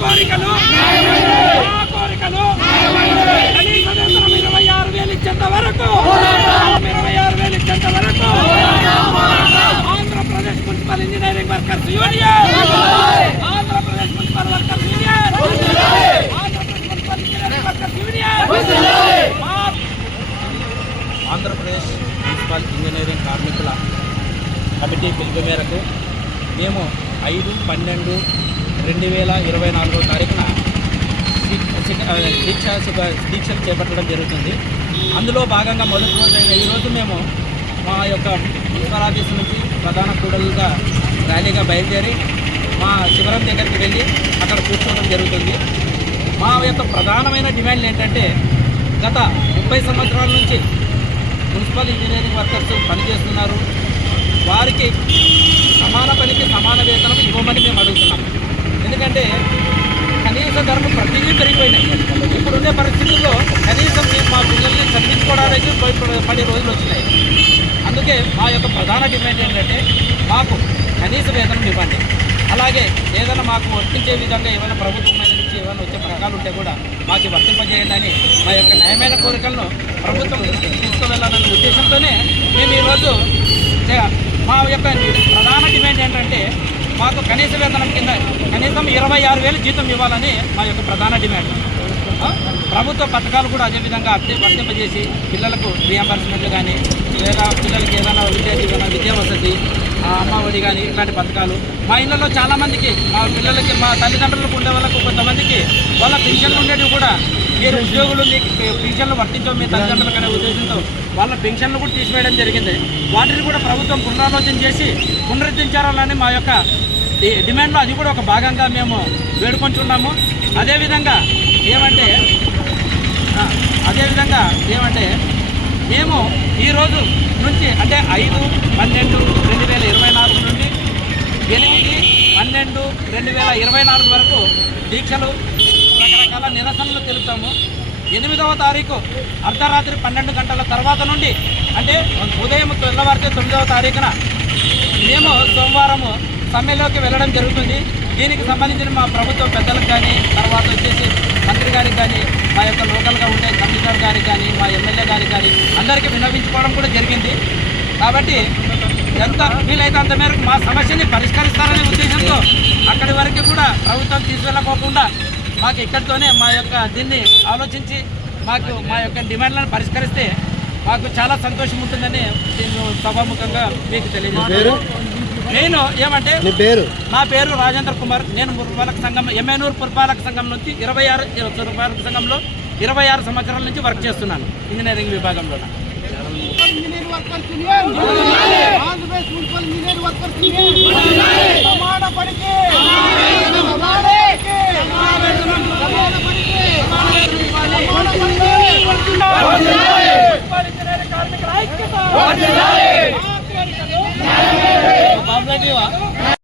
కోరికలు మా కోరికలు కనీస వేతనం ఇరవై ఆరు వేలు ఇచ్చేంత వరకు? ఇరవై ఆరు వేలు ఇచ్చేంత వరకు? Andhra Pradesh municipal engineering workers union! Andhra Pradesh municipal workers union! Andhra Pradesh municipal engineering workers union! Andhra Pradesh municipal engineering కార్మికుల కమిటీ పిలుపు మేరకు మేము ఐదు పన్నెండు రెండు వేల ఇరవై నాలుగో తారీఖున దీక్ష దీక్షలు చేపట్టడం జరుగుతుంది. అందులో భాగంగా మొదటి రోజైన ఈరోజు మేము మా యొక్క మున్సిపల్ ఆఫీస్ నుంచి ప్రధాన కూడలుగా ర్యాలీగా బయలుదేరి మా శిబిరం దగ్గరికి వెళ్ళి అక్కడ కూర్చోవడం జరుగుతుంది. మా యొక్క ప్రధానమైన డిమాండ్లు ఏంటంటే గత ముప్పై సంవత్సరాల నుంచి మున్సిపల్ ఇంజనీరింగ్ వర్కర్స్ పనిచేస్తున్నారు. వారికి సమాన పనికి సమాన వేతనం ఇవ్వమని మేము అడుగుతున్నాం. ఏంటంటే కనీస ధరలు ప్రతిదీ పెరిగిపోయినాయి. ఇప్పుడున్న పరిస్థితుల్లో కనీసం మేము మా పిల్లల్ని చదివించుకోవడానికి ప- పది రోజులు వచ్చినాయి. అందుకే మా యొక్క ప్రధాన డిమాండ్ ఏంటంటే మాకు కనీస వేతనం ఇవ్వండి. అలాగే ఏదైనా మాకు వర్తించే విధంగా ఏమైనా ప్రభుత్వం నుంచి ఏమైనా వచ్చే పథకాలు ఉంటే కూడా మాకు వర్తింపజేయండి అని మా యొక్క న్యాయమైన కోరికలను ప్రభుత్వం తీసుకువెళ్ళాలనే ఉద్దేశంతోనే మేము ఈరోజు మా యొక్క ప్రధాన డిమాండ్ ఏంటంటే మాకు కనీస వేతనం కింద అరవై ఆరు వేలు జీతం ఇవ్వాలని మా యొక్క ప్రధాన డిమాండ్. ప్రభుత్వ పథకాలు కూడా అదేవిధంగా వర్తింపజేసి పిల్లలకు రియంబర్స్మెంట్లు కానీ లేదా పిల్లలకి ఏదైనా విద్యా దీవెన విద్యా వసతి ఆ, అమ్మఒడి కానీ ఇట్లాంటి పథకాలు. మా ఇళ్ళలో చాలామందికి మా పిల్లలకి మా తల్లిదండ్రులకు ఉండే వాళ్ళకు కొంతమందికి వాళ్ళ పెన్షన్లు ఉండేవి కూడా మీరు ఉద్యోగులు మీకు పెన్షన్లు వర్తించవు మీ తల్లిదండ్రులకు అనే ఉద్దేశంతో వాళ్ళ పెన్షన్లు కూడా తీసివేయడం జరిగింది. వాటిని కూడా ప్రభుత్వం పునరాలోచన చేసి పునరుద్ధరించాలని మా యొక్క డిమాండ్లో అది కూడా ఒక భాగంగా మేము వేడుకొంచున్నాము. అదేవిధంగా ఏమంటే అదేవిధంగా ఏమంటే మేము ఈరోజు నుంచి అంటే ఐదు పన్నెండు రెండు వేల ఇరవై నాలుగు నుండి ఎనిమిది పన్నెండు రెండు వేల ఇరవై నాలుగు వరకు దీక్షలు రకరకాల నిరసనలు తెలుపుతాము. ఎనిమిదవ తారీఖు అర్ధరాత్రి పన్నెండు గంటల తర్వాత నుండి అంటే ఉదయం తెల్లవారితే తొమ్మిదవ తారీఖున మేము సోమవారము సమ్మెలోకి వెళ్ళడం జరుగుతుంది. దీనికి సంబంధించిన మా ప్రభుత్వ పెద్దలకు కానీ తర్వాత వచ్చేసి మంత్రి గారికి కానీ మా యొక్క లోకల్గా ఉండే కమిషనర్ గారికి కానీ మా ఎమ్మెల్యే గారికి కానీ అందరికీ విన్నవించుకోవడం కూడా జరిగింది. కాబట్టి ఎంత వీలైతే అంత మేరకు మా సమస్యని పరిష్కరిస్తారనే ఉద్దేశంతో అక్కడి వరకు కూడా ప్రభుత్వం తీసుకెళ్ళకోకుండా మాకు ఇక్కడితోనే మా యొక్క దీన్ని ఆలోచించి మాకు మా యొక్క డిమాండ్లను పరిష్కరిస్తే మాకు చాలా సంతోషం ఉంటుందని నేను సభాముఖంగా మీకు తెలియజేస్తాను. నేను ఏమంటే నీ పేరు? నా పేరు రాజేంద్ర కుమార్. నేను పురపాలక సంఘం ఎమ్మెనూరు పురపాలక సంఘం నుంచి ఇరవై ఆరు పురపాలక సంఘంలో ఇరవై ఆరు సంవత్సరాల నుంచి వర్క్ చేస్తున్నాను. ఇంజనీరింగ్ విభాగంలో